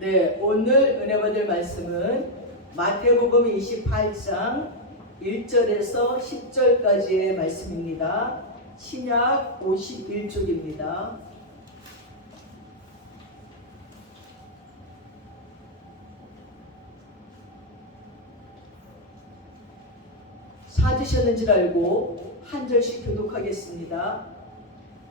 네, 오늘 은혜 받을 말씀은 마태복음 28장 1절에서 10절까지의 말씀입니다. 신약 51쪽입니다. 찾으셨는 줄 알고 한 절씩 교독하겠습니다.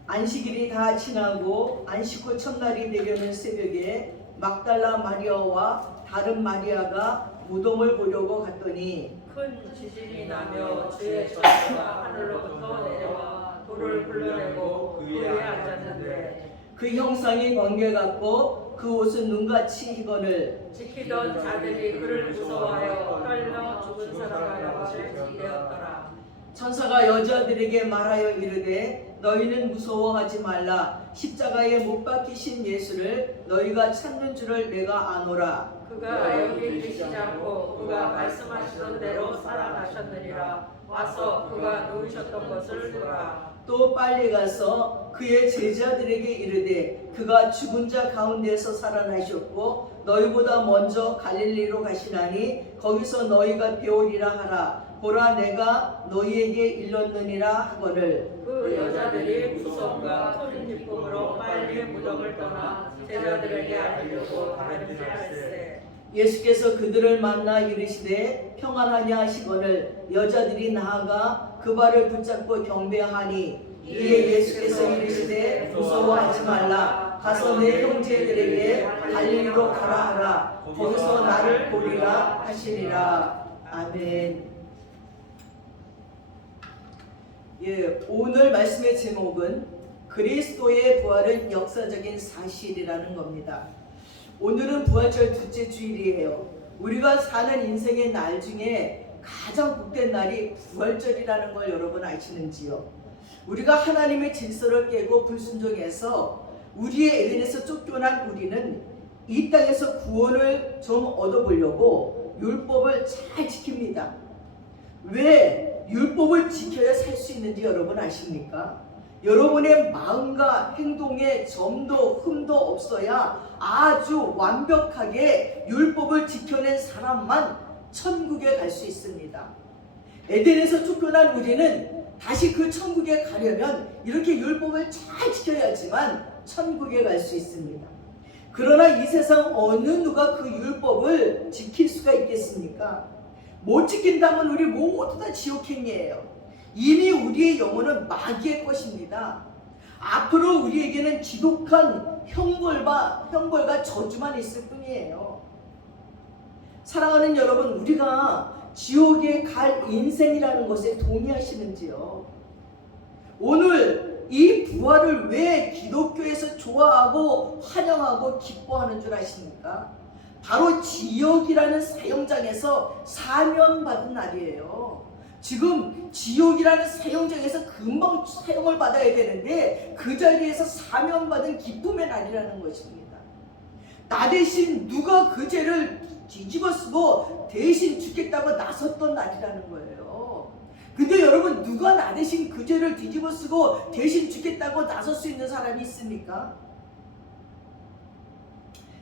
안식일이 다 지나고 안식 후 첫날이 되려는 새벽에 막달라 마리아와 다른 마리아가 무덤을 보려고 갔더니 큰 지진이 나며 주의 전사가 하늘로부터 내려와 돌을 불러내고 그 위에 앉았는데 그 형상이 번개 같고 그 옷은 눈같이 희건을 지키던 자들이 그를 무서워하여 떨며 죽은 사람과 영화를 기대었더라. 천사가 여자들에게 말하여 이르되 너희는 무서워하지 말라. 십자가에 못 박히신 예수를 너희가 찾는 줄을 내가 아노라. 그가 여기 계시지 않고 그가 말씀하시던 대로 살아나셨느니라. 와서 그가 누우셨던 것을 보라. 또 빨리 가서 그의 제자들에게 이르되 그가 죽은 자 가운데서 살아나셨고 너희보다 먼저 갈릴리로 가시나니 거기서 너희가 배우리라 하라. 보라 내가 너희에게 일렀느니라 하거늘. 그 여자들이 무서움과 큰 기쁨으로 빨리 무덤을 떠나 제자들에게 알리려고 다름질 할세. 예수께서 그들을 만나 이르시되 평안하냐 하시거늘 여자들이 나아가 그 발을 붙잡고 경배하니 이에 예수께서 이르시되 무서워하지 말라. 가서 내 형제들에게 갈릴리로 가라 하라. 거기서 나를 보리라 하시니라. 아멘. 예, 오늘 말씀의 제목은 그리스도의 부활은 역사적인 사실이라는 겁니다. 오늘은 부활절 둘째 주일이에요. 우리가 사는 인생의 날 중에 가장 복된 날이 부활절이라는 걸 여러분 아시는지요? 우리가 하나님의 질서를 깨고 불순종해서 우리의 에덴에서 쫓겨난 우리는 이 땅에서 구원을 좀 얻어보려고 율법을 잘 지킵니다. 왜 율법을 지켜야 살 수 있는지 여러분 아십니까? 여러분의 마음과 행동에 점도 흠도 없어야 아주 완벽하게 율법을 지켜낸 사람만 천국에 갈 수 있습니다. 에덴에서 쫓겨난 우리는 다시 그 천국에 가려면 이렇게 율법을 잘 지켜야지만 천국에 갈 수 있습니다. 그러나 이 세상 어느 누가 그 율법을 지킬 수가 있겠습니까? 못 지킨다면 우리 모두 다 지옥행이에요. 이미 우리의 영혼은 마귀의 것입니다. 앞으로 우리에게는 지독한 형벌과 저주만 있을 뿐이에요. 사랑하는 여러분, 우리가 지옥에 갈 인생이라는 것에 동의하시는지요? 오늘 이 부활을 왜 기독교에서 좋아하고 환영하고 기뻐하는 줄 아십니까? 바로 지옥이라는 사형장에서 사면받은 날이에요. 지금 지옥이라는 사형장에서 금방 사형을 받아야 되는데 그 자리에서 사면받은 기쁨의 날이라는 것입니다. 나 대신 누가 그 죄를 뒤집어쓰고 대신 죽겠다고 나섰던 날이라는 거예요. 근데 여러분, 누가 나 대신 그 죄를 뒤집어쓰고 대신 죽겠다고 나설 수 있는 사람이 있습니까?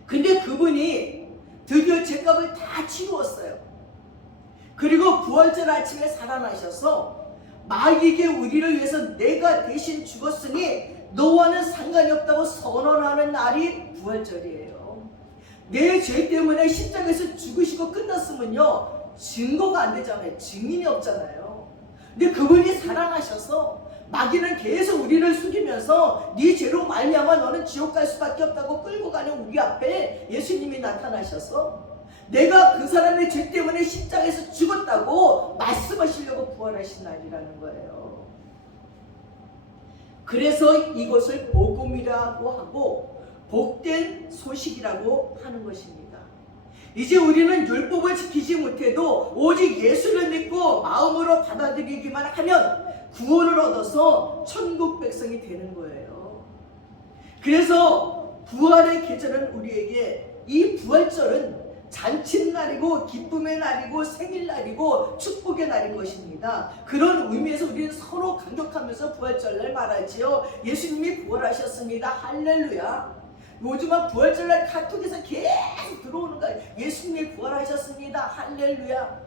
근데 그분이 드디어 죄값을 다 치루었어요. 그리고 부활절 아침에 살아나셔서 마귀에게 우리를 위해서 내가 대신 죽었으니 너와는 상관이 없다고 선언하는 날이 부활절이에요. 내 죄 때문에 십자가에서 죽으시고 끝났으면요, 증거가 안 되잖아요. 증인이 없잖아요. 근데 그분이 살아나셔서 마귀는 계속 우리를 속이면서 네 죄로 말미암아 너는 지옥 갈 수밖에 없다고 끌고 가는 우리 앞에 예수님이 나타나셔서 내가 그 사람의 죄 때문에 십자가에서 죽었다고 말씀하시려고 부활하신 날이라는 거예요. 그래서 이것을 복음이라고 하고 복된 소식이라고 하는 것입니다. 이제 우리는 율법을 지키지 못해도 오직 예수를 믿고 마음으로 받아들이기만 하면 구원을 얻어서 천국 백성이 되는 거예요. 그래서 부활의 계절은 우리에게, 이 부활절은 잔칫날이고 기쁨의 날이고 생일날이고 축복의 날인 것입니다. 그런 의미에서 우리는 서로 감격하면서 부활절날 말하지요. 예수님이 부활하셨습니다. 할렐루야. 요즘은 부활절날 카톡에서 계속 할렐루야.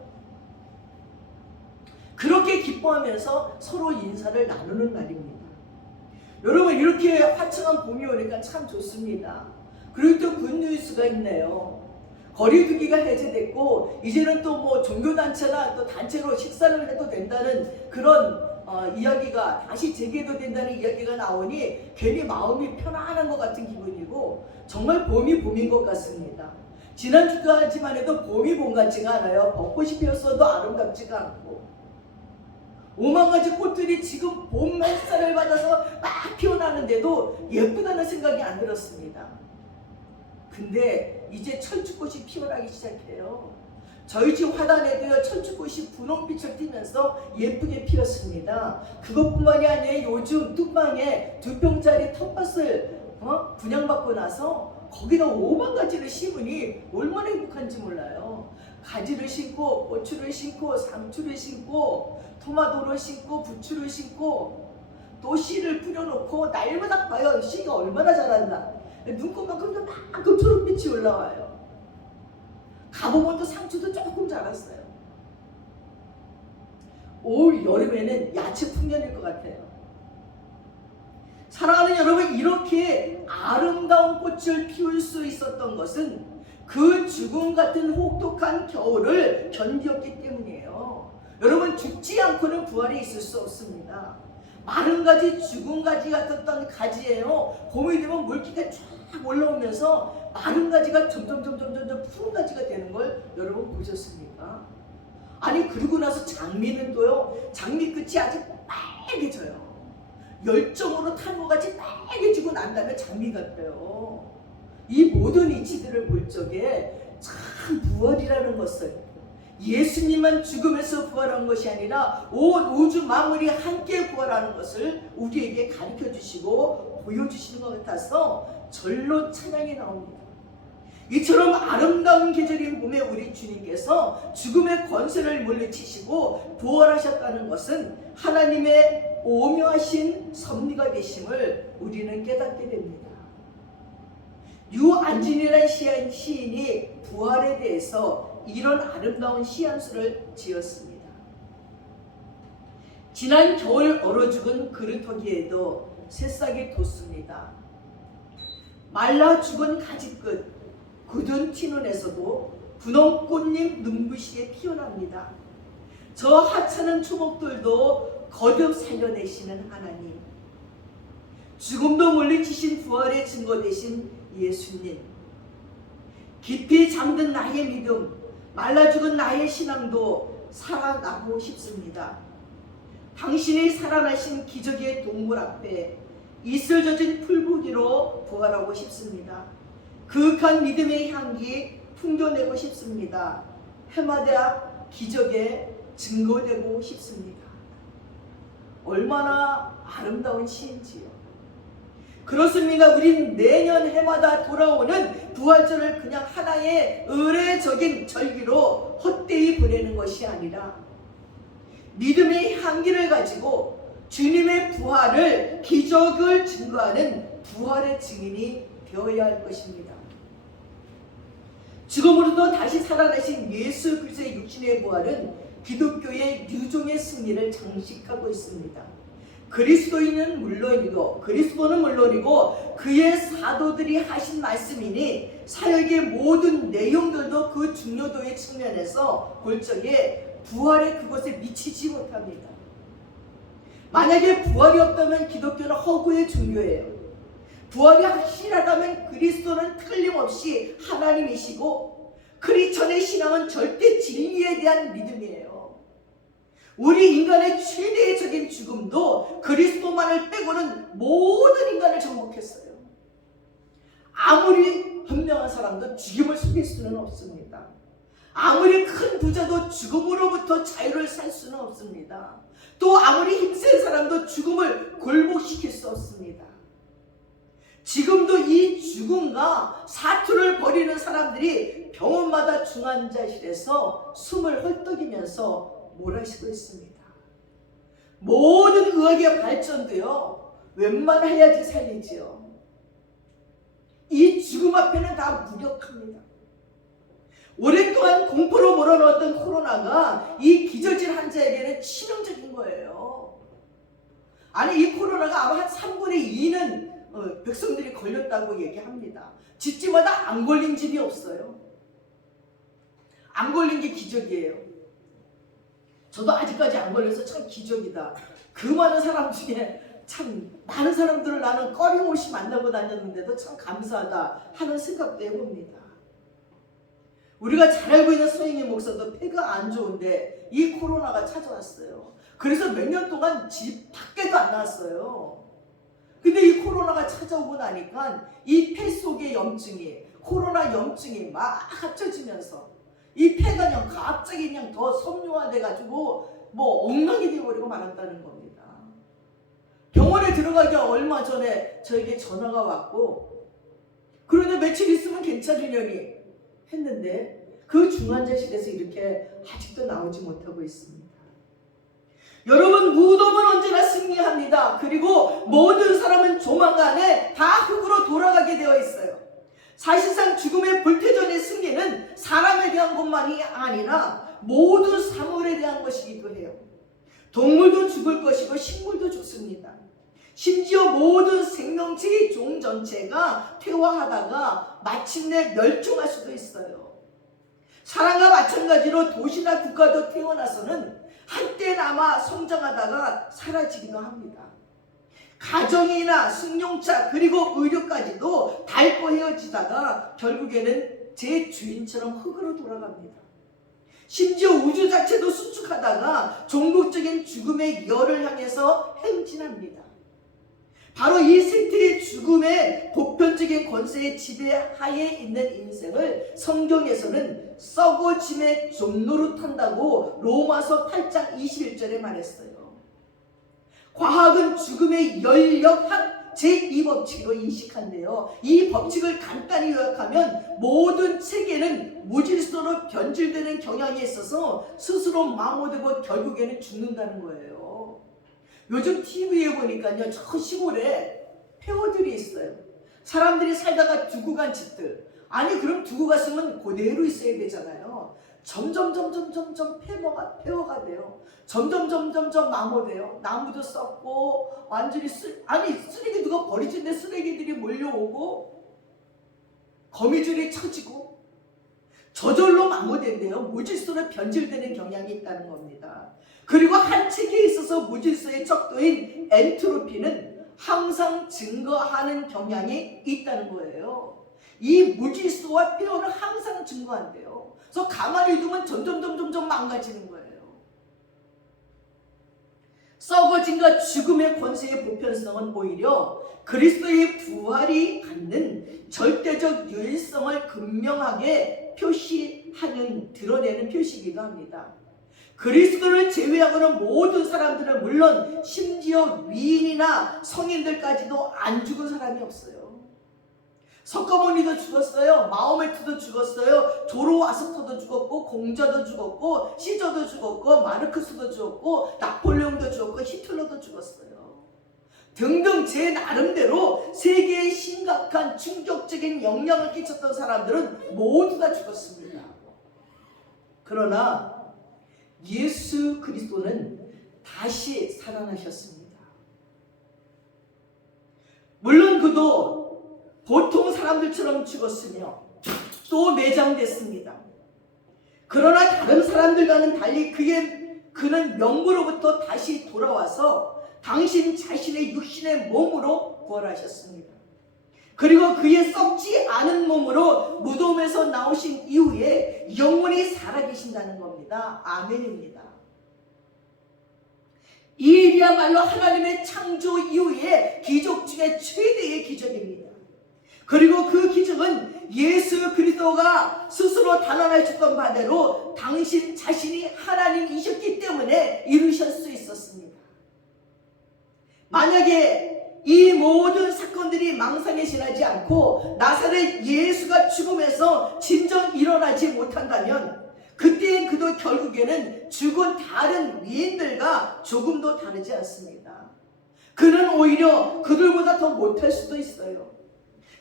그렇게 기뻐하면서 서로 인사를 나누는 날입니다. 여러분, 이렇게 화창한 봄이 오니까 참 좋습니다. 그리고 또 굿뉴스가 있네요. 거리두기가 해제됐고 이제는 또 뭐 종교단체나 또 단체로 식사를 해도 된다는 그런 이야기가 다시 재개도 된다는 이야기가 나오니 괜히 마음이 편안한 것 같은 기분이고 정말 봄이 봄인 것 같습니다. 지난주까지만 해도 봄이 봄 같지가 않아요. 벚꽃이 피었어도 아름답지가 않고 5만 가지 꽃들이 지금 봄 햇살을 받아서 막 피어나는데도 예쁘다는 생각이 안 들었습니다. 근데 이제 철쭉꽃이 피어나기 시작해요. 저희 집 화단에도요, 철쭉꽃이 분홍빛을 띠면서 예쁘게 피었습니다. 그것뿐만이 아니에요. 요즘 뚝방에 2평짜리 텃밭을 분양받고 나서 거기다 5만 가지를 심으니 얼마나 행복한지 몰라요. 가지를 심고 고추를 심고 상추를 심고 토마토를 심고 부추를 심고 또 씨를 뿌려놓고 날마다 봐요. 씨가 얼마나 자란다. 눈곱만큼 만큼 초록빛이 올라와요. 가보면 또 상추도 조금 자랐어요. 올 여름에는 야채 풍년일 것 같아요. 사랑하는 여러분, 이렇게 아름다운 꽃을 피울 수 있었던 것은 그 죽음 같은 혹독한 겨울을 견디었기 때문이에요. 여러분, 죽지 않고는 부활이 있을 수 없습니다. 마른 가지, 죽은 가지 같았던 가지예요. 봄이 되면 물기가 쫙 올라오면서 마른 가지가 점점 푸른 가지가 되는 걸 여러분 보셨습니까? 아니, 그러고 나서 장미는 또요, 장미 끝이 아주 빨개져요. 열정으로 탄 것 같이 빨개지고 난 다음에 장미가 펴요. 이 모든 이치들을 볼 적에 참 부활이라는 것을, 예수님만 죽음에서 부활한 것이 아니라 온 우주 만물이 함께 부활하는 것을 우리에게 가르쳐 주시고 보여주시는 것 같아서 절로 찬양이 나옵니다. 이처럼 아름다운 계절인 봄에 우리 주님께서 죽음의 권세를 물리치시고 부활하셨다는 것은 하나님의 오묘하신 섭리가 되심을 우리는 깨닫게 됩니다. 유안진이라는 시인이 부활에 대해서 이런 아름다운 시한수를 지었습니다. 지난 겨울 얼어 죽은 그루터기에도 새싹이 돋습니다. 말라 죽은 가지끝 굳은 티눈에서도 분홍 꽃잎 눈부시게 피어납니다. 저 하찮은 초목들도 거듭 살려내시는 하나님, 죽음도 물리치신 부활의 증거 되신 예수님, 깊이 잠든 나의 믿음, 말라 죽은 나의 신앙도 살아나고 싶습니다. 당신이 살아나신 기적의 동물 앞에 이슬 젖은 풀무기로 부활하고 싶습니다. 그윽한 믿음의 향기 풍겨내고 싶습니다. 해마다 기적의 증거되고 싶습니다. 얼마나 아름다운 시인지요. 그렇습니다. 우린 매년 해마다 돌아오는 부활절을 그냥 하나의 의례적인 절기로 헛되이 보내는 것이 아니라 믿음의 향기를 가지고 주님의 부활을, 기적을 증거하는 부활의 증인이 되어야 할 것입니다. 죽음으로도 다시 살아나신 예수 그리스도의 육신의 부활은 기독교의 유종의 승리를 장식하고 있습니다. 그리스도는 물론이고 그의 사도들이 하신 말씀이니 사역의 모든 내용들도 그 중요도의 측면에서 볼 적에 부활의 그것에 미치지 못합니다. 만약에 부활이 없다면 기독교는 허구의 종교예요. 부활이 확실하다면 그리스도는 틀림없이 하나님이시고 크리스천의 신앙은 절대 진리에 대한 믿음이에요. 우리 인간의 최대적인 죽음도 그리스도만을 빼고는 모든 인간을 정복했어요. 아무리 현명한 사람도 죽음을 숨길 수는 없습니다. 아무리 큰 부자도 죽음으로부터 자유를 살 수는 없습니다. 또 아무리 힘센 사람도 죽음을 굴복시킬 수 없습니다. 지금도 이 죽음과 사투를 벌이는 사람들이 병원마다 중환자실에서 숨을 헐떡이면서 몰아쉬고 있습니다. 모든 의학의 발전도요, 웬만해야지 살리지요. 이 죽음 앞에는 다 무력합니다. 오랫동안 공포로 몰아넣었던 코로나가 이 기저질 환자에게는 치명적인 거예요. 아니 이 코로나가 아마 한 3분의 2는 백성들이 걸렸다고 얘기합니다. 집집마다 안 걸린 집이 없어요. 안 걸린 게 기적이에요. 저도 아직까지 안 걸려서 참 기적이다. 그 많은 사람 중에 참 많은 사람들을 나는 꺼림없이 만나고 다녔는데도 참 감사하다 하는 생각도 해봅니다. 우리가 잘 알고 있는 서영희 목사도 폐가 안 좋은데 이 코로나가 찾아왔어요. 그래서 몇 년 동안 집 밖에도 안 나왔어요. 근데 이 코로나가 찾아오고 나니까 이 폐 속의 염증이, 코로나 염증이 막 합쳐지면서 이 폐가 그냥 갑자기 그냥 더 섬유화돼가지고 뭐 엉망이 되어버리고 말았다는 겁니다. 병원에 들어가기 얼마 전에 저에게 전화가 왔고, 그런데 며칠 있으면 괜찮으려니 했는데 그 중환자실에서 이렇게 아직도 나오지 못하고 있습니다. 여러분, 무덤은 언제나 승리합니다. 그리고 모든 사람은 조만간에 다 흙으로 돌아가게 되어 있어요. 사실상 죽음의 불태전의 승리는 사람에 대한 것만이 아니라 모든 사물에 대한 것이기도 해요. 동물도 죽을 것이고 식물도 죽습니다. 심지어 모든 생명체의 종 전체가 퇴화하다가 마침내 멸종할 수도 있어요. 사람과 마찬가지로 도시나 국가도 태어나서는 한때나마 성장하다가 사라지기도 합니다. 가정이나 승용차 그리고 의료까지도 닳고 헤어지다가 결국에는 제 주인처럼 흙으로 돌아갑니다. 심지어 우주 자체도 수축하다가 종국적인 죽음의 열을 향해서 행진합니다. 바로 이 생태의 죽음의 보편적인 권세의 지배하에 있는 인생을 성경에서는 썩어짐의 종노릇한다고 로마서 8장 21절에 말했어요. 과학은 죽음의 열역학 제2법칙으로 인식한대요. 이 법칙을 간단히 요약하면 모든 체계는 무질서로 변질되는 경향이 있어서 스스로 마모되고 결국에는 죽는다는 거예요. 요즘 TV에 보니까요, 저 시골에 폐허들이 있어요. 사람들이 살다가 두고 간 집들. 아니 그럼 두고 갔으면 그대로 있어야 되잖아요. 점점 폐허가 돼요. 점점 마모돼요. 나무도 썩고 완전히 쓰레기 누가 버리는데 쓰레기들이 몰려오고 거미줄이 쳐지고 저절로 마모된대요. 무질서로 변질되는 경향이 있다는 겁니다. 그리고 한 책에 있어서 무질서의 척도인 엔트로피는 항상 증가하는 경향이 있다는 거예요. 이 무질서와 폐허는 항상 증가한대요. 그래서 가만히 두면 점점 망가지는 거예요. 썩어짐과 죽음의 권세의 보편성은 오히려 그리스도의 부활이 갖는 절대적 유일성을 극명하게 드러내는 표시이기도 합니다. 그리스도를 제외하고는 모든 사람들은 물론 심지어 위인이나 성인들까지도 안 죽은 사람이 없어요. 석가모니도 죽었어요. 마호메트도 죽었어요. 조로아스터도 죽었고, 공자도 죽었고, 시저도 죽었고, 마르크스도 죽었고, 나폴레옹도 죽었고, 히틀러도 죽었어요. 등등 제 나름대로 세계에 심각한 충격적인 영향을 끼쳤던 사람들은 모두 다 죽었습니다. 그러나 예수 그리스도는 다시 살아나셨습니다. 물론 그도 보통 사람들처럼 죽었으며 또 매장됐습니다. 그러나 다른 사람들과는 달리 그는 명부로부터 다시 돌아와서 당신 자신의 육신의 몸으로 부활하셨습니다. 그리고 그의 썩지 않은 몸으로 무덤에서 나오신 이후에 영원히 살아계신다는 겁니다. 아멘입니다. 이 일이야말로 하나님의 창조 이후의 기적 중에 최대의 기적입니다. 그리고 그 기적은 예수 그리스도가 스스로 단언하셨던 바대로 당신 자신이 하나님이셨기 때문에 이루실 수 있었습니다. 만약에 이 모든 사건들이 망상에 지나지 않고 나사렛 예수가 죽음에서 진정 일어나지 못한다면 그때엔 그도 결국에는 죽은 다른 위인들과 조금도 다르지 않습니다. 그는 오히려 그들보다 더 못할 수도 있어요.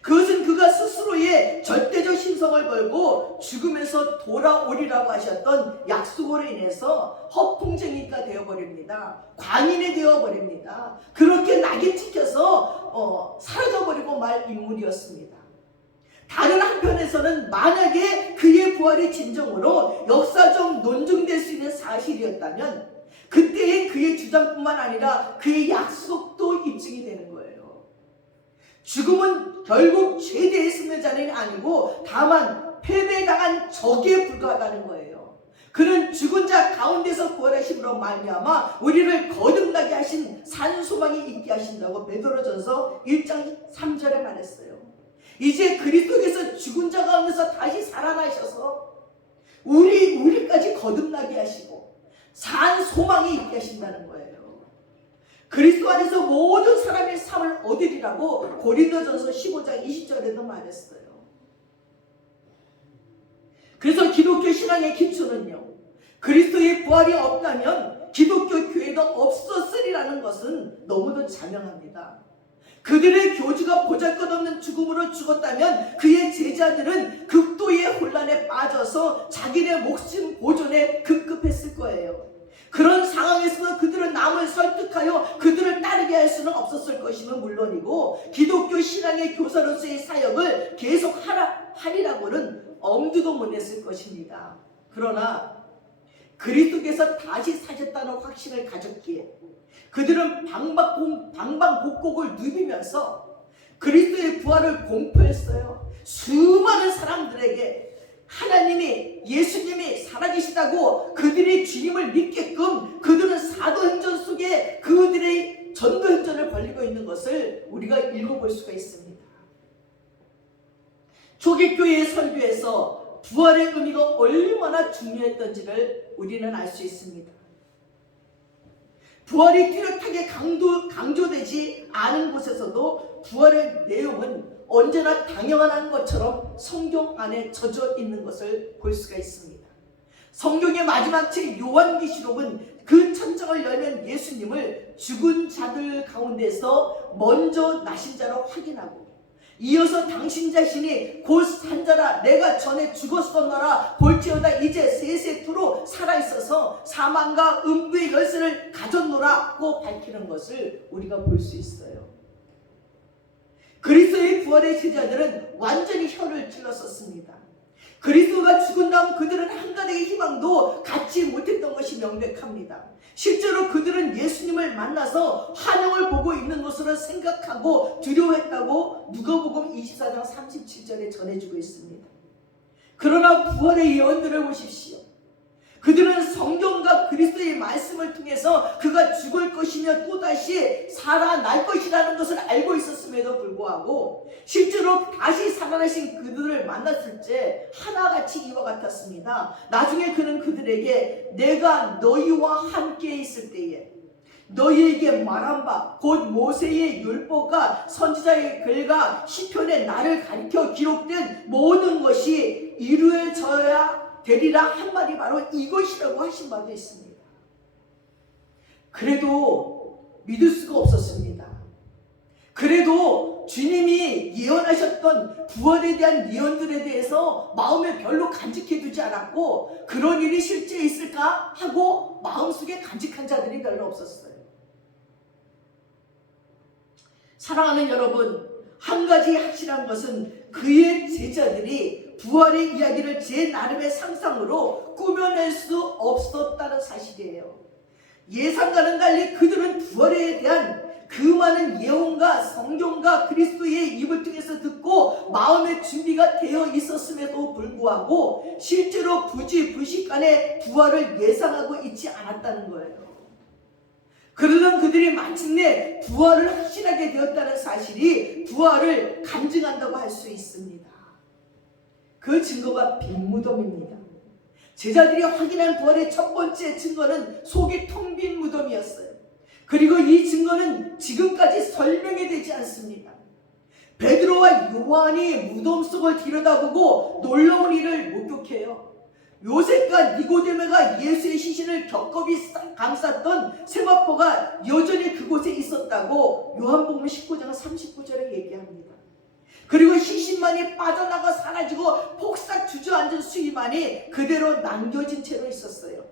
그것은 그가 스스로의 절대적 신성을 걸고 죽음에서 돌아오리라고 하셨던 약속으로 인해서 허풍쟁이가 되어버립니다. 광인이 되어버립니다. 그렇게 낙인 찍혀서 사라져버리고 말 인물이었습니다. 다른 한편에서는 만약에 그의 부활이 진정으로 역사적 논증될 수 있는 사실이었다면 그때의 그의 주장뿐만 아니라 그의 약속도 입증이 되는 거예요. 죽음은 결국 최대의 승리자는 아니고 다만 패배당한 적에 불과하다는 거예요. 그는 죽은 자 가운데서 부활하심으로 말미암아 우리를 거듭나게 하신 산소망이 있게 하신다고 베드로전서 1장 3절에 말했어요. 이제 그리스도께서 죽은 자 가운데서 다시 살아나셔서 우리까지 거듭나게 하시고 산 소망이 있게 하신다는 거예요. 그리스도 안에서 모든 사람의 삶을 얻으리라고 고린도전서 15장 20절에도 말했어요. 그래서 기독교 신앙의 기초는요, 그리스도의 부활이 없다면 기독교 교회도 없었으리라는 것은 너무도 자명합니다. 그들의 교주가 보잘것없는 죽음으로 죽었다면 그의 제자들은 극도의 혼란에 빠져서 자기네 목숨 보존에 급급했을 거예요. 그런 상황에서도 그들은 남을 설득하여 그들을 따르게 할 수는 없었을 것임은 물론이고 기독교 신앙의 교사로서의 사역을 계속 하리라고는 엄두도 못 냈을 것입니다. 그러나 그리스도께서 다시 사셨다는 확신을 가졌기에 그들은 방방곡곡을 누비면서 그리스도의 부활을 공포했어요. 수많은 사람들에게 하나님이, 예수님이 살아계시다고 그들이 주님을 믿게끔 그들은 사도행전 속에 그들의 전도행전을 벌이고 있는 것을 우리가 읽어볼 수가 있습니다. 초기교회의 설교에서 부활의 의미가 얼마나 중요했던지를 우리는 알 수 있습니다. 부활이 뚜렷하게 강조되지 않은 곳에서도 부활의 내용은 언제나 당연한 것처럼 성경 안에 젖어 있는 것을 볼 수가 있습니다. 성경의 마지막 책 요한계시록은 그 천장을 열면 예수님을 죽은 자들 가운데서 먼저 나신 자로 확인하고 이어서 당신 자신이 곧 산자라 내가 전에 죽었었노라 볼지어다 이제 세세토로 살아있어서 사망과 음부의 열쇠를 가졌노라고 밝히는 것을 우리가 볼 수 있어요. 그리스도의 부활의 제자들은 완전히 혀를 찔렀었습니다. 그리스도가 죽은 다음 그들은 한가닥의 희망도 갖지 못했던 것이 명백합니다. 실제로 그들은 예수님을 만나서 환영을 보고 있는 것으로 생각하고 두려워했다고 누가복음 24장 37절에 전해주고 있습니다. 그러나 부활의 예언들을 보십시오. 그들은 성경과 그리스도의 말씀을 통해서 그가 죽을 것이며 또다시 살아날 것이라는 것을 알고 있었음에도 불구하고 실제로 다시 살아나신 그들을 만났을 때 하나같이 이와 같았습니다. 나중에 그는 그들에게 내가 너희와 함께 있을 때에 너희에게 말한 바 곧 모세의 율법과 선지자의 글과 시편에 나를 가리켜 기록된 모든 것이 이루어져야 되리라 한 말이 바로 이것이라고 하신 바도 있습니다. 그래도 믿을 수가 없었습니다. 그래도 주님이 예언하셨던 부활에 대한 예언들에 대해서 마음에 별로 간직해두지 않았고 그런 일이 실제 있을까 하고 마음속에 간직한 자들이 별로 없었어요. 사랑하는 여러분, 한 가지 확실한 것은 그의 제자들이 부활의 이야기를 제 나름의 상상으로 꾸며낼 수 없었다는 사실이에요. 예상과는 달리 그들은 부활에 대한 그 많은 예언과 성경과 그리스도의 입을 통해서 듣고 마음의 준비가 되어 있었음에도 불구하고 실제로 부지불식간에 부활을 예상하고 있지 않았다는 거예요. 그러던 그들이 마침내 부활을 확신하게 되었다는 사실이 부활을 간증한다고 할 수 있습니다. 그 증거가 빈무덤입니다. 제자들이 확인한 부활의 첫 번째 증거는 속이 텅 빈 무덤이었어요. 그리고 이 증거는 지금까지 설명이 되지 않습니다. 베드로와 요한이 무덤 속을 들여다보고 놀라운 일을 목격해요. 요셉과 니고데모가 예수의 시신을 겹겹이 감쌌던 세마포가 여전히 그곳에 있었다고 요한복음 19장 39절에 얘기합니다. 그리고 시신만이 빠져나가 사라지고 폭삭 주저앉은 수위만이 그대로 남겨진 채로 있었어요.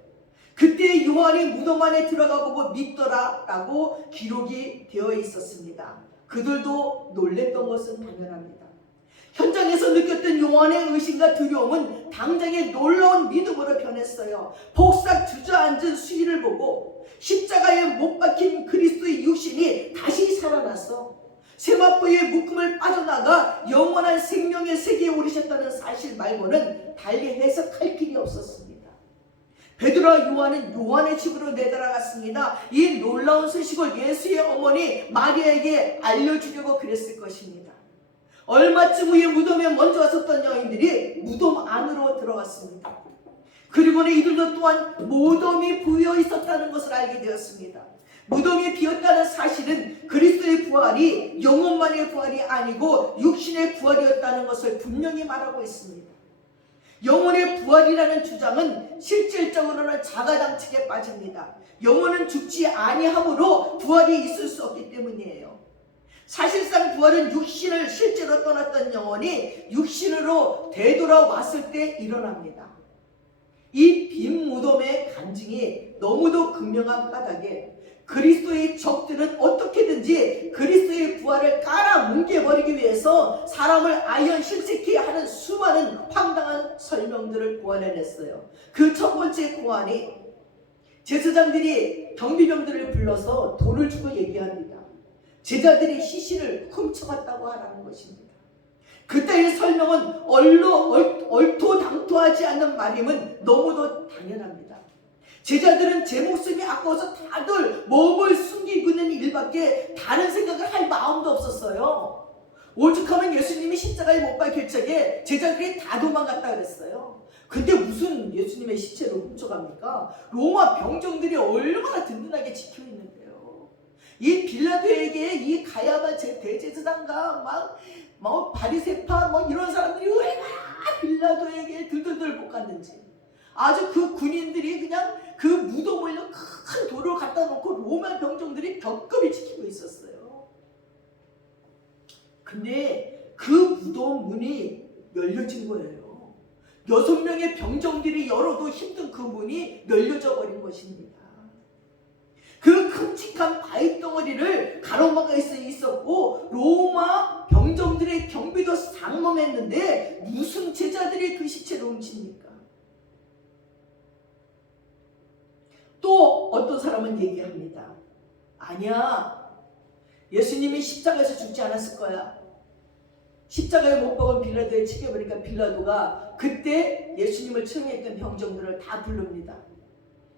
그때 요한이 무덤 안에 들어가 보고 믿더라라고 기록이 되어 있었습니다. 그들도 놀랬던 것은 당연합니다. 현장에서 느꼈던 요한의 의심과 두려움은 당장에 놀라운 믿음으로 변했어요. 폭삭 주저앉은 수위를 보고 십자가에 못 박힌 그리스도의 육신이 다시 살아났어 세마포의 묶음을 빠져나가 영원한 생명의 세계에 오르셨다는 사실 말고는 달리 해석할 길이 없었습니다. 베드로와 요한은 요한의 집으로 내달아갔습니다. 이 놀라운 소식을 예수의 어머니 마리아에게 알려주려고 그랬을 것입니다. 얼마쯤 후에 무덤에 먼저 왔었던 여인들이 무덤 안으로 들어갔습니다. 그리고는 이들도 또한 무덤이 비어 있었다는 것을 알게 되었습니다. 무덤이 비었다는 사실은 그리스도의 부활이 영혼만의 부활이 아니고 육신의 부활이었다는 것을 분명히 말하고 있습니다. 영혼의 부활이라는 주장은 실질적으로는 자가당착에 빠집니다. 영혼은 죽지 아니하므로 부활이 있을 수 없기 때문이에요. 사실상 부활은 육신을 실제로 떠났던 영혼이 육신으로 되돌아왔을 때 일어납니다. 이 빈 무덤의 간증이 너무도 극명한 까닭에 그리스도의 적들은 어떻게든지 그리스도의 부활을 깔아뭉개버리기 위해서 사람을 아연실색케 하는 수많은 황당한 설명들을 고안해냈어요. 그 첫 번째 고안이 제사장들이 경비병들을 불러서 돈을 주고 얘기합니다. 제자들이 시신을 훔쳐갔다고 하라는 것입니다. 그때의 설명은 얼토당토하지 않는 말임은 너무도 당연합니다. 제자들은 제 목숨이 아까워서 다들 몸을 숨기고 있는 일밖에 다른 생각을 할 마음도 없었어요. 오죽하면 예수님이 십자가에 못 박힐 적에 제자들이 다 도망갔다 그랬어요. 근데 무슨 예수님의 시체를 훔쳐갑니까? 로마 병정들이 얼마나 든든하게 지켜있는데요. 이 빌라도에게 이 가야바 대제사장과 막 바리새파 이런 사람들이 왜 빌라도에게 들들들 볶았는지, 아주 그 군인들이 그냥 그 무덤을 큰 돌을 갖다 놓고 로마 병정들이 겹겹이 지키고 있었어요. 근데 그 무덤 문이 열려진 거예요. 6명의 병정들이 열어도 힘든 그 문이 열려져 버린 것입니다. 그 큼직한 바위 덩어리를 가로막아 있었고 로마 병정들의 경비도 상엄했는데 무슨 제자들이 그 시체를 훔칩니까? 또 어떤 사람은 얘기합니다. 아니야, 예수님이 십자가에서 죽지 않았을 거야. 십자가에 못 박은 빌라도에 치겨버리니까 빌라도가 그때 예수님을 처형했던 병정들을 다 부릅니다.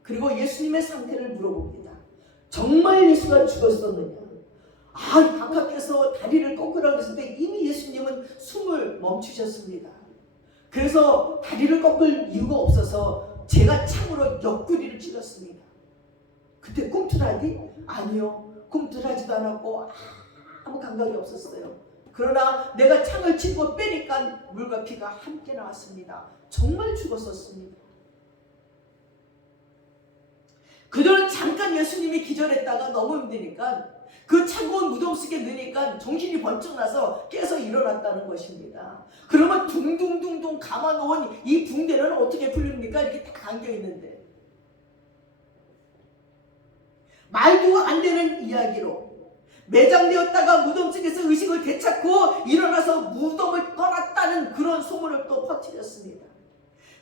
그리고 예수님의 상태를 물어봅니다. 정말 예수가 죽었었느냐? 바깥에서 다리를 꺾으라고 했을 때 이미 예수님은 숨을 멈추셨습니다. 그래서 다리를 꺾을 이유가 없어서 제가 창으로 옆구리를 찔렀습니다. 그때 꿈틀하디? 아니요, 꿈틀하지도 않았고 아무 감각이 없었어요. 그러나 내가 창을 치고 빼니까 물과 피가 함께 나왔습니다. 정말 죽었었습니다. 그들은 잠깐 예수님이 기절했다가 너무 힘드니까 그 차가운 무덤 속에 넣으니까 정신이 번쩍 나서 깨서 일어났다는 것입니다. 그러면 둥둥둥둥 감아놓은 이 붕대는 어떻게 풀립니까? 이렇게 다 감겨있는데. 말도 안 되는 이야기로 매장되었다가 무덤 속에서 의식을 되찾고 일어나서 무덤을 떠났다는 그런 소문을 또 퍼뜨렸습니다.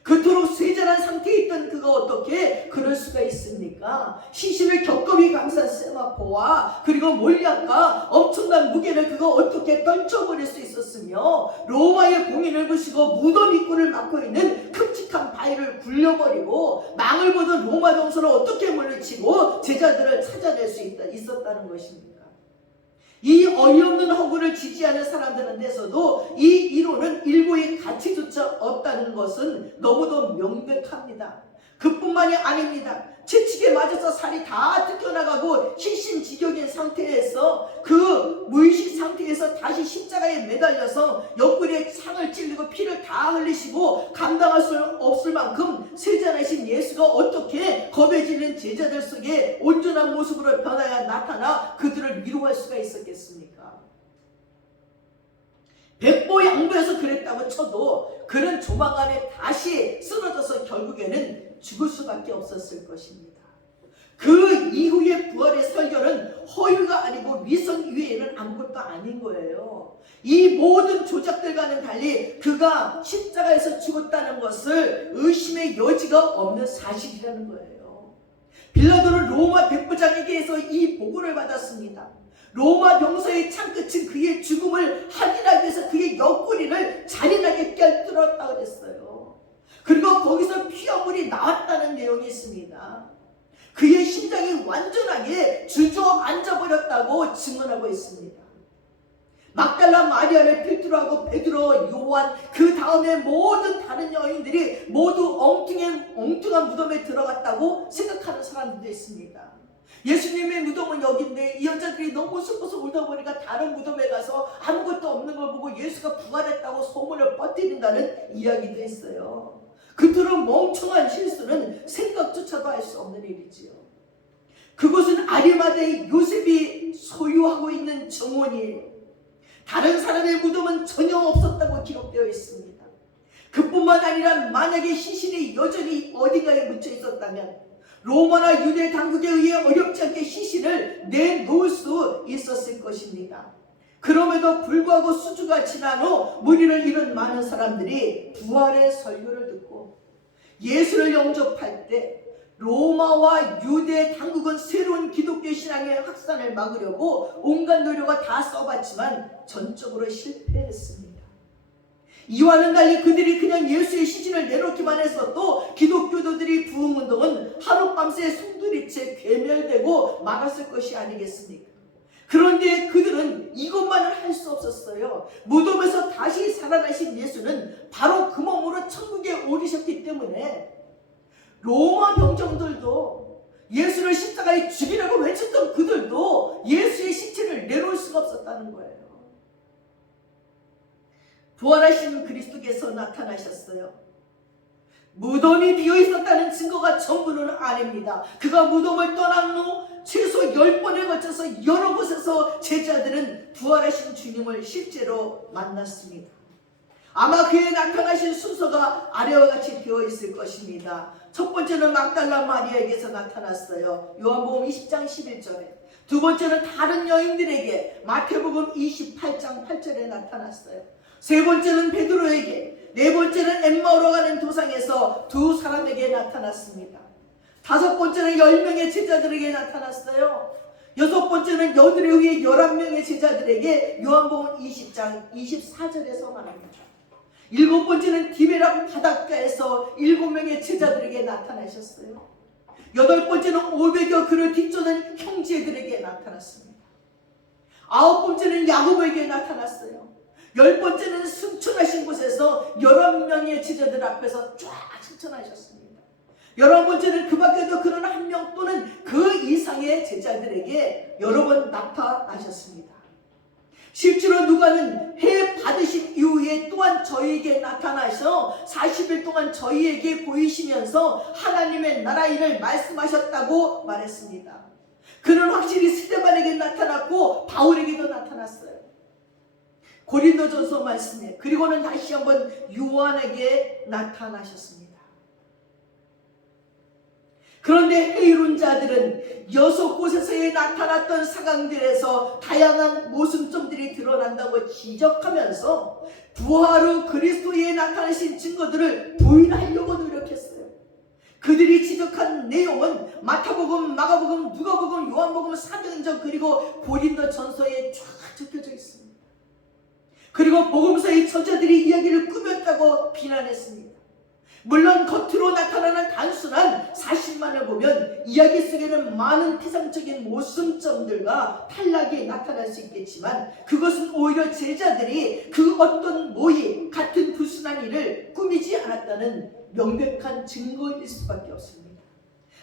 그토록 쇠잔한 상태에 있던 그가 어떻게 그럴 수가 있습니까? 시신을 겹겹이 감싼 세마포와 그리고 몰약과 엄청난 무게를 그가 어떻게 떨쳐버릴 수 있었으며 로마의 공인을 부시고 무덤 입구를 막고 있는 큼직한 바위를 굴려버리고 망을 보던 로마 병선을 어떻게 물리치고 제자들을 찾아낼 수 있었다는 것입니다. 이 어이없는 허구를 지지하는 사람들한테서도 이 이론은 일부의 가치조차 없다는 것은 너무도 명백합니다. 그뿐만이 아닙니다. 채찍에 맞아서 살이 다 뜯겨나가고 실신지경인 상태에서 그 무의식 상태에서 다시 십자가에 매달려서 옆구리에 창을 찔리고 피를 다 흘리시고 감당할 수 없을 만큼 세잔하신 예수가 어떻게 겁에 질린 제자들 속에 온전한 모습으로 변하여 나타나 그들을 위로할 수가 있었겠습니까? 백보양보해서 그랬다고 쳐도 그는 조만간에 다시 쓰러져서 결국에는 죽을 수밖에 없었을 것입니다. 그 이후의 부활의 설교는 허위가 아니고 위선 이외에는 아무것도 아닌 거예요. 이 모든 조작들과는 달리 그가 십자가에서 죽었다는 것을 의심의 여지가 없는 사실이라는 거예요. 빌라도는 로마 백부장에게서 이 보고를 받았습니다. 로마 병사의 창끝은 그의 죽음을 확인하기 위해서 그의 옆구리를 잔인하게 꿰뚫었다고 그랬어요. 그리고 거기서 피어물이 나왔다는 내용이 있습니다. 그의 심장이 완전하게 주저앉아버렸다고 증언하고 있습니다. 막달라 마리아를 필두로 베드로, 요한, 그 다음에 모든 다른 여인들이 모두 엉뚱한 무덤에 들어갔다고 생각하는 사람들도 있습니다. 예수님의 무덤은 여기인데 이 여자들이 너무 슬퍼서 울다 보니까 다른 무덤에 가서 아무것도 없는 걸 보고 예수가 부활했다고 소문을 퍼뜨린다는 이야기도 있어요. 그토록 멍청한 실수는 생각조차도 할 수 없는 일이지요. 그곳은 아리마다의 요셉이 소유하고 있는 정원이에요. 다른 사람의 무덤은 전혀 없었다고 기록되어 있습니다. 그뿐만 아니라 만약에 시신이 여전히 어디가에 묻혀 있었다면 로마나 유대 당국에 의해 어렵지 않게 시신을 내놓을 수 있었을 것입니다. 그럼에도 불구하고 수주가 지난 후 무리를 이룬 많은 사람들이 부활의 설교를 듣고 예수를 영접할 때 로마와 유대 당국은 새로운 기독교 신앙의 확산을 막으려고 온갖 노력을 다 써봤지만 전적으로 실패했습니다. 이와는 달리 그들이 그냥 예수의 시신을 내놓기만 했어도 기독교도들이 부흥운동은 하룻밤새 송두리째 괴멸되고 말았을 것이 아니겠습니까? 그런데 그들은 이것만을 할 수 없었어요. 무덤에서 다시 살아나신 예수는 바로 그 몸으로 천국에 오르셨기 때문에 로마 병정들도 예수를 십자가에 죽이라고 외쳤던 그들도 예수의 시체를 내놓을 수가 없었다는 거예요. 부활하신 그리스도께서 나타나셨어요. 무덤이 비어있었다는 증거가 전부는 아닙니다. 그가 무덤을 떠난 후 최소 10번에 걸쳐서 여러 곳에서 제자들은 부활하신 주님을 실제로 만났습니다. 아마 그의 나타나신 순서가 아래와 같이 되어 있을 것입니다. 첫 번째는 막달라 마리아에게서 나타났어요. 요한복음 20장 11절에. 두 번째는 다른 여인들에게 마태복음 28장 8절에 나타났어요. 세 번째는 베드로에게, 네 번째는 엠마오로 가는 도상에서 두 사람에게 나타났습니다. 다섯 번째는 10명의 제자들에게 나타났어요. 여섯 번째는 여드레 위에 11명의 제자들에게 요한복음 20장 24절에서 말합니다. 일곱 번째는 디베라 바닷가에서 7명의 제자들에게 나타나셨어요. 여덟 번째는 500여 그를 뒤쫓는 형제들에게 나타났습니다. 아홉 번째는 야고보에게 나타났어요. 10번째는 승천하신 곳에서 11명의 제자들 앞에서 쫙 승천하셨습니다. 11번째는 그 밖에도 그런 한 명 또는 그 이상의 제자들에게 여러 번 나타나셨습니다. 실제로 누가는 해 받으신 이후에 또한 저희에게 나타나셔 40일 동안 저희에게 보이시면서 하나님의 나라 일을 말씀하셨다고 말했습니다. 그는 확실히 스데반에게 나타났고 바울에게도 나타났어요. 고린도전서 말씀에, 그리고는 다시 한번 요한에게 나타나셨습니다. 그런데 해이론 자들은 6곳에서의 나타났던 사강들에서 다양한 모순점들이 드러난다고 지적하면서 부활 후 그리스도의 나타나신 증거들을 부인하려고 노력했어요. 그들이 지적한 내용은 마태복음, 마가복음, 누가복음, 요한복음, 사도행전 그리고 고린도전서에 쫙 적혀져 있습니다. 그리고 복음서의 저자들이 이야기를 꾸몄다고 비난했습니다. 물론 겉으로 나타나는 단순한 사실만을 보면 이야기 속에는 많은 피상적인 모순점들과 탈락이 나타날 수 있겠지만 그것은 오히려 제자들이 그 어떤 모의 같은 불순한 일을 꾸미지 않았다는 명백한 증거일 수밖에 없습니다.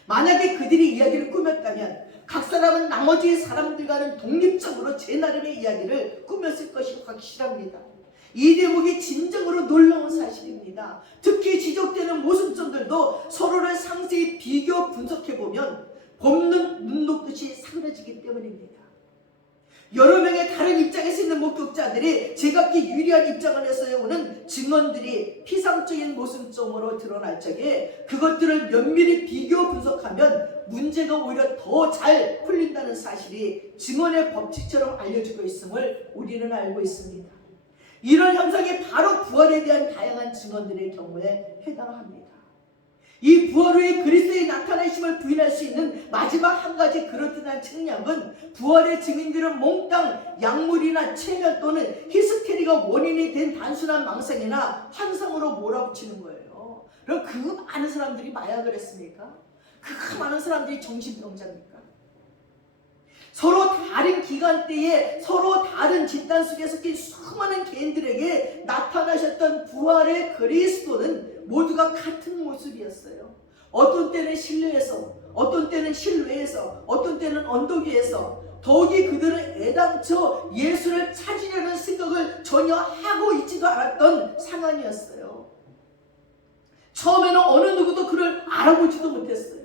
만약에 그들이 이야기를 꾸몄다면 각 사람은 나머지 사람들과는 독립적으로 제 나름의 이야기를 꾸몄을 것이 확실합니다. 이 대목이 진정으로 놀라운 사실입니다. 특히 지적되는 모순점들도 서로를 상세히 비교 분석해보면 법는 눈 녹듯이 사그라지기 때문입니다. 여러 명의 다른 입장에서 있는 목격자들이 제각기 유리한 입장을 내세우는 증언들이 피상적인 모순점으로 드러날 적에 그것들을 면밀히 비교 분석하면 문제가 오히려 더 잘 풀린다는 사실이 증언의 법칙처럼 알려지고 있음을 우리는 알고 있습니다. 이런 현상이 바로 부활에 대한 다양한 증언들의 경우에 해당합니다. 이 부활 후에 그리스도의 나타나심을 부인할 수 있는 마지막 한 가지 그럴듯한 측량은 부활의 증인들은 몽땅 약물이나 체면 또는 히스테리가 원인이 된 단순한 망상이나 환상으로 몰아붙이는 거예요. 그럼 그 많은 사람들이 마약을 했습니까? 그 많은 사람들이 정신병자입니까? 서로 다른 기간대에 서로 다른 집단 속에 섞인 수많은 개인들에게 나타나셨던 부활의 그리스도는 모두가 같은 모습이었어요. 어떤 때는 실내에서, 어떤 때는 실외에서, 어떤 때는 언덕 위에서, 더욱이 그들은 애당초 예수를 찾으려는 생각을 전혀 하고 있지도 않았던 상황이었어요. 처음에는 어느 누구도 그를 알아보지도 못했어요.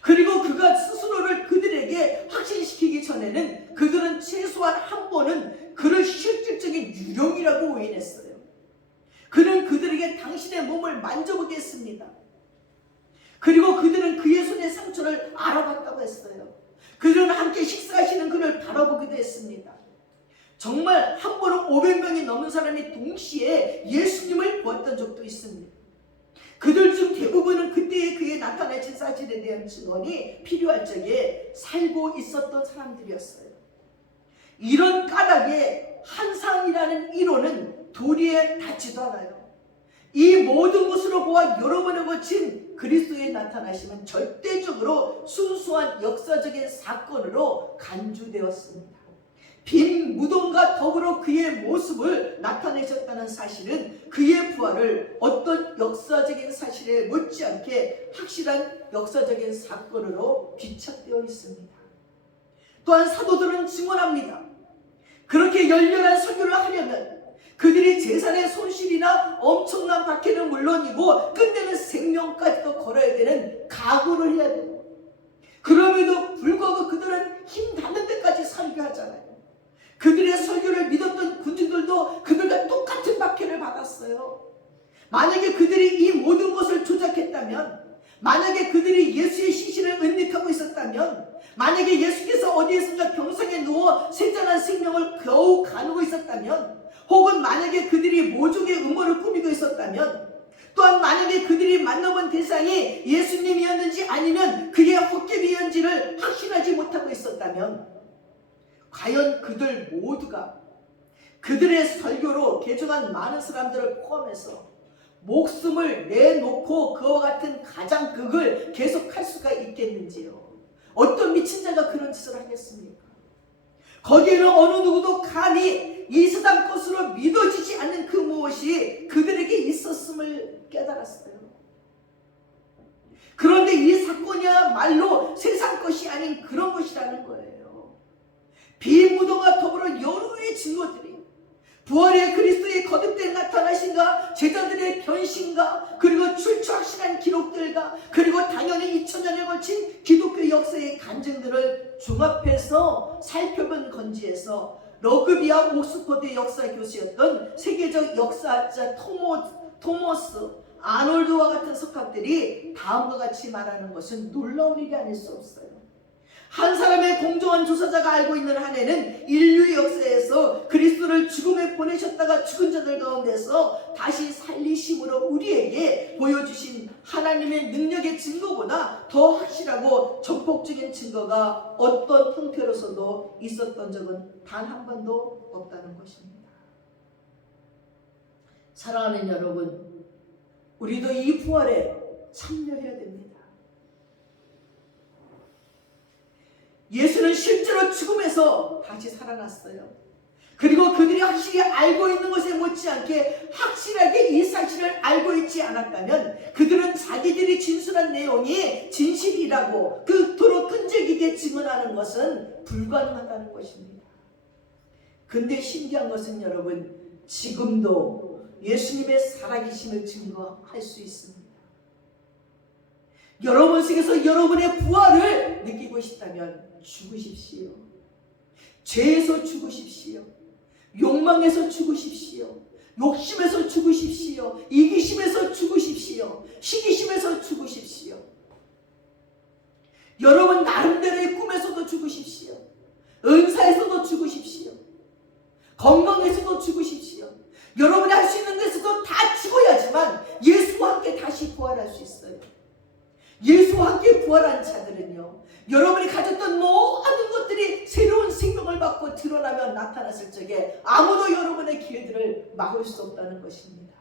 그리고 그가 스스로를 그들에게 확신시키기 전에는 그들은 최소한 한 번은 그를 실질적인 유령이라고 오인했어요. 그는 그들에게 당신의 몸을 만져보겠습니다. 그리고 그들은 그의 손의 상처를 알아봤다고 했어요. 그들은 함께 식사하시는 그를 바라보기도 했습니다. 정말 한 번은 500명이 넘는 사람이 동시에 예수님을 보았던 적도 있습니다. 그들 중 대부분은 그때의 그의 나타나신 사실에 대한 증언이 필요할 적에 살고 있었던 사람들이었어요. 이런 까닭에 환상이라는 이론은 도리에 닿지도 않아요. 이 모든 것으로 보아 여러 번에 거친 그리스도의 나타나심은 절대적으로 순수한 역사적인 사건으로 간주되었습니다. 빈 무덤과 더불어 그의 모습을 나타내셨다는 사실은 그의 부활을 어떤 역사적인 사실에 못지않게 확실한 역사적인 사건으로 귀착되어 있습니다. 또한 사도들은 증언합니다. 그렇게 열렬한 설교를 하려면 그들이 재산의 손실이나 엄청난 박해는 물론이고 끝내는 생명까지도 걸어야 되는 각오를 해야 돼요. 그럼에도 불구하고 그들은 힘 닿는 데까지 설교하잖아요. 그들의 설교를 믿었던 군중들도 그들과 똑같은 박해를 받았어요. 만약에 그들이 이 모든 것을 조작했다면, 만약에 그들이 예수의 시신을 은닉하고 있었다면, 만약에 예수께서 어디에선가 병상에 누워 세잔한 생명을 겨우 가누고 있었다면, 혹은 만약에 그들이 모종의 음모를 꾸미고 있었다면, 또한 만약에 그들이 만나본 대상이 예수님이었는지 아니면 그의 헛개비였는지를 확신하지 못하고 있었다면 과연 그들 모두가 그들의 설교로 개종한 많은 사람들을 포함해서 목숨을 내놓고 그와 같은 가장극을 계속할 수가 있겠는지요? 어떤 미친 자가 그런 짓을 하겠습니까? 거기에는 어느 누구도 감히 이 세상 것으로 믿어지지 않는 그 무엇이 그들에게 있었음을 깨달았어요. 그런데 이 사건이야말로 세상 것이 아닌 그런 것이라는 거예요. 빈 무덤과 더불어 여러의 증거들이 부활의 그리스도의 거듭된 나타나신가, 제자들의 변신과, 그리고 출처확실한 기록들과, 그리고 당연히 2000년에 걸친 기독교 역사의 간증들을 종합해서 살펴본 건지에서 러그비와 옥스퍼드 역사 교수였던 세계적 역사학자 토머스 아놀드와 같은 석학들이 다음과 같이 말하는 것은 놀라운 일이 아닐 수 없어요. 한 사람의 공정한 조사자가 알고 있는 한에는 인류의 역사에서 그리스도를 죽음에 보내셨다가 죽은 자들 가운데서 다시 살리심으로 우리에게 보여주신 하나님의 능력의 증거보다 더 확실하고 전폭적인 증거가 어떤 형태로서도 있었던 적은 단 한 번도 없다는 것입니다. 사랑하는 여러분, 우리도 이 부활에 참여해야 됩니다. 예수는 실제로 죽음에서 다시 살아났어요. 그리고 그들이 확실히 알고 있는 것에 못지않게 확실하게 이 사실을 알고 있지 않았다면 그들은 자기들이 진술한 내용이 진실이라고 그토록 끈질기게 증언하는 것은 불가능하다는 것입니다. 근데 신기한 것은 여러분, 지금도 예수님의 살아계심을 증거할 수 있습니다. 여러분 속에서 여러분의 부활을 느끼고 싶다면 죽으십시오. 죄에서 죽으십시오. 욕망에서 죽으십시오. 욕심에서 죽으십시오. 이기심에서 죽으십시오. 시기심에서 죽으십시오. 여러분 나름대로의 꿈에서도 죽으십시오. 은사에서도 죽으십시오. 건강에서도 죽으십시오. 여러분이 할 수 있는 데서도 다 죽어야지만 예수와 함께 다시 부활할 수 있어요. 예수와 함께 부활한 자들은요, 여러분이 가졌던 모든 것들이 새로운 생명을 받고 드러나며 나타났을 적에 아무도 여러분의 길들을 막을 수 없다는 것입니다.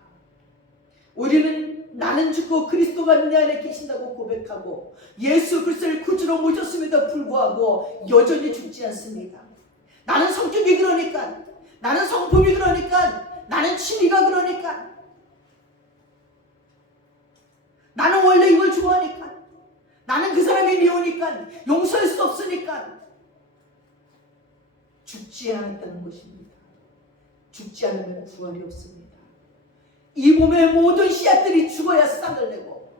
우리는 나는 죽고 그리스도가 내 안에 계신다고 고백하고 예수 그리스도를 구주로 모셨음에도 불구하고 여전히 죽지 않습니다. 나는 성격이 그러니까, 나는 성품이 그러니까, 나는 취미가 그러니까, 나는 원래 이걸 좋아하니까, 나는 그 사람이 미우니까, 용서할 수 없으니까 죽지 않았다는 것입니다. 죽지 않으면 부활이 없습니다. 이 몸의 모든 씨앗들이 죽어야 싹을 내고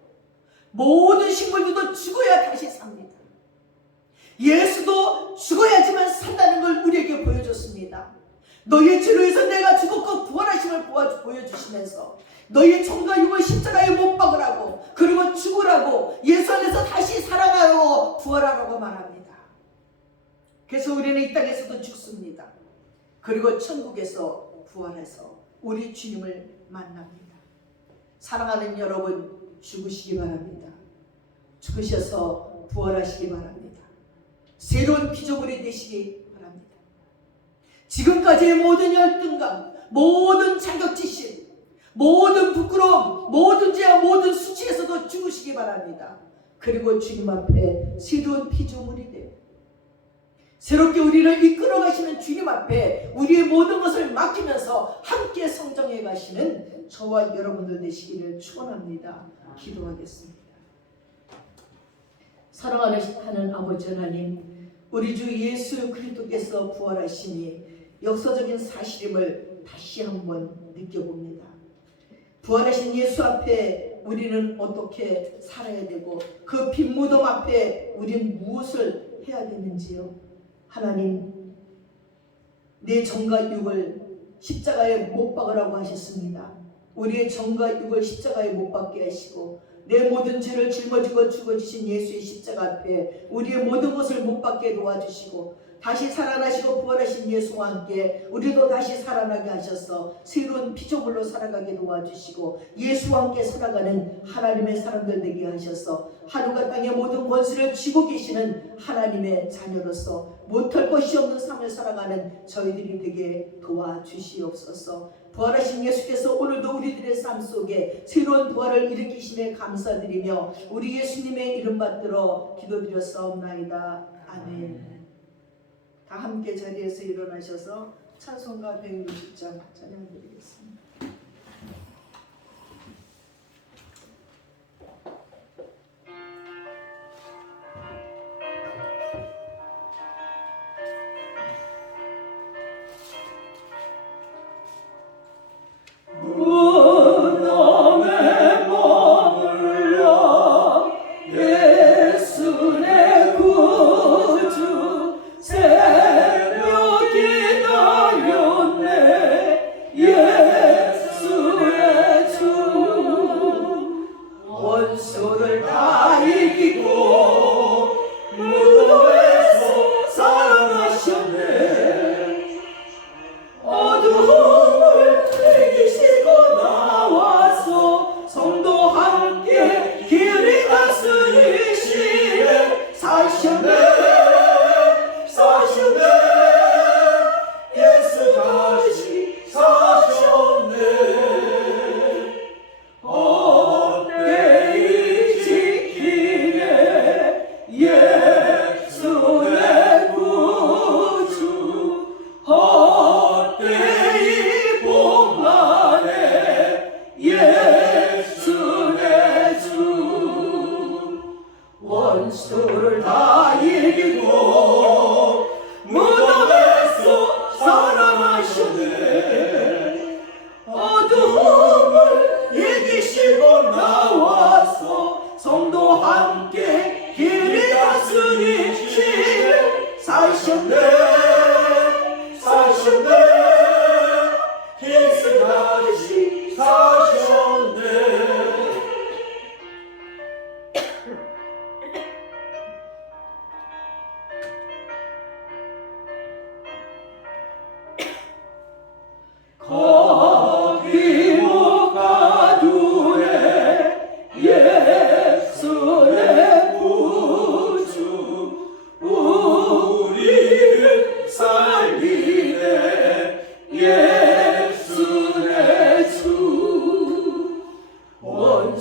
모든 식물들도 죽어야 다시 삽니다. 예수도 죽어야지만 산다는 걸 우리에게 보여줬습니다. 너희의 죄로 해서 내가 죽었고 부활하심을 보여주시면서 너희의 정과 육을 십자가에 못 박으라고, 그리고 죽으라고, 예수 안에서 다시 살아나고 부활하라고 말합니다. 그래서 우리는 이 땅에서도 죽습니다. 그리고 천국에서 부활해서 우리 주님을 만납니다. 사랑하는 여러분, 죽으시기 바랍니다. 죽으셔서 부활하시기 바랍니다. 새로운 피조물이 되시기 바랍니다. 지금까지의 모든 열등감, 모든 자격지심, 모든 부끄러움, 모든 죄와 모든 수치에서도 죽으시기 바랍니다. 그리고 주님 앞에 새로운 피조물이 되어 새롭게 우리를 이끌어 가시는 주님 앞에 우리의 모든 것을 맡기면서 함께 성장해 가시는 저와 여러분들 되시기를 축원합니다. 기도하겠습니다. 사랑하는 아버지 하나님, 우리 주 예수 그리스도께서 부활하시니 역사적인 사실임을 다시 한번 느껴봅니다. 부활하신 예수 앞에 우리는 어떻게 살아야 되고 그 빈 무덤 앞에 우리는 무엇을 해야 되는지요. 하나님, 내 정과 육을 십자가에 못 박으라고 하셨습니다. 우리의 정과 육을 십자가에 못 박게 하시고 내 모든 죄를 짊어지고 죽어주신 예수의 십자가 앞에 우리의 모든 것을 못 박게 도와주시고 다시 살아나시고 부활하신 예수와 함께 우리도 다시 살아나게 하셔서 새로운 피조물로 살아가게 도와주시고 예수와 함께 살아가는 하나님의 사람들 되게 하셔서 하늘과 땅의 모든 권세를 쥐고 계시는 하나님의 자녀로서 못할 것이 없는 삶을 살아가는 저희들이 되게 도와주시옵소서. 부활하신 예수께서 오늘도 우리들의 삶 속에 새로운 부활을 일으키심에 감사드리며 우리 예수님의 이름 받들어 기도드렸사옵나이다. 아멘. 다 함께 자리에서 일어나셔서 찬송가 160장 찬양드리겠습니다. 무덤에 머물러 예수 내 구주 새벽 기다렸네. 예수의 주 원수를 다 이기고 무덤에서 살아나셨네. 어두움을 이기시고 나와서 성도 함께 길이 다스리시네. 사셨네. 예수 다시 사셨네. 헛되이 지키네. 예수 내 구주 헛되이 복만해. 예수 내 주 원수를 다 이기고 무덤에서 살아나셨네. 어두움을 이기시고 나와서 성도 함께 길이 다스리시네. 사셨네.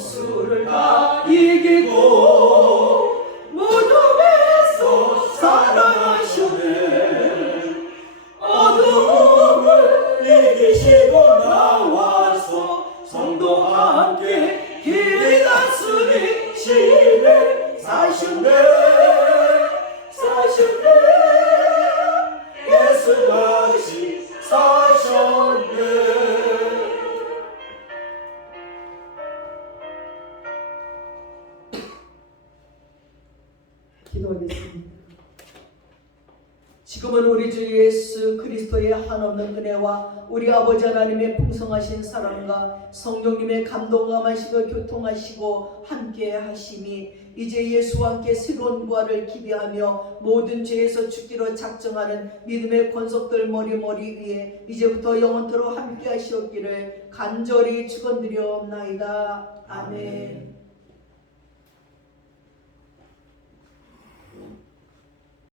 원수를 다 이기고 무덤에서 살아나셨네. 어둠을 이기시고 나와서 성도와 함께 길이 다스리 시대 사셨네. 예수 다시 사셨네. 기도하겠습니다. 지금은 우리 주 예수 그리스도의 한없는 은혜와 우리 아버지 하나님의 풍성하신 사랑과 성령님의 감동과 마시고 교통하시고 함께 하심이 이제 예수와 함께 새로운 부활을 기대하며 모든 죄에서 죽기로 작정하는 믿음의 권속들 머리 위에 이제부터 영원토록 함께 하시옵기를 간절히 축원드려옵나이다. 아멘.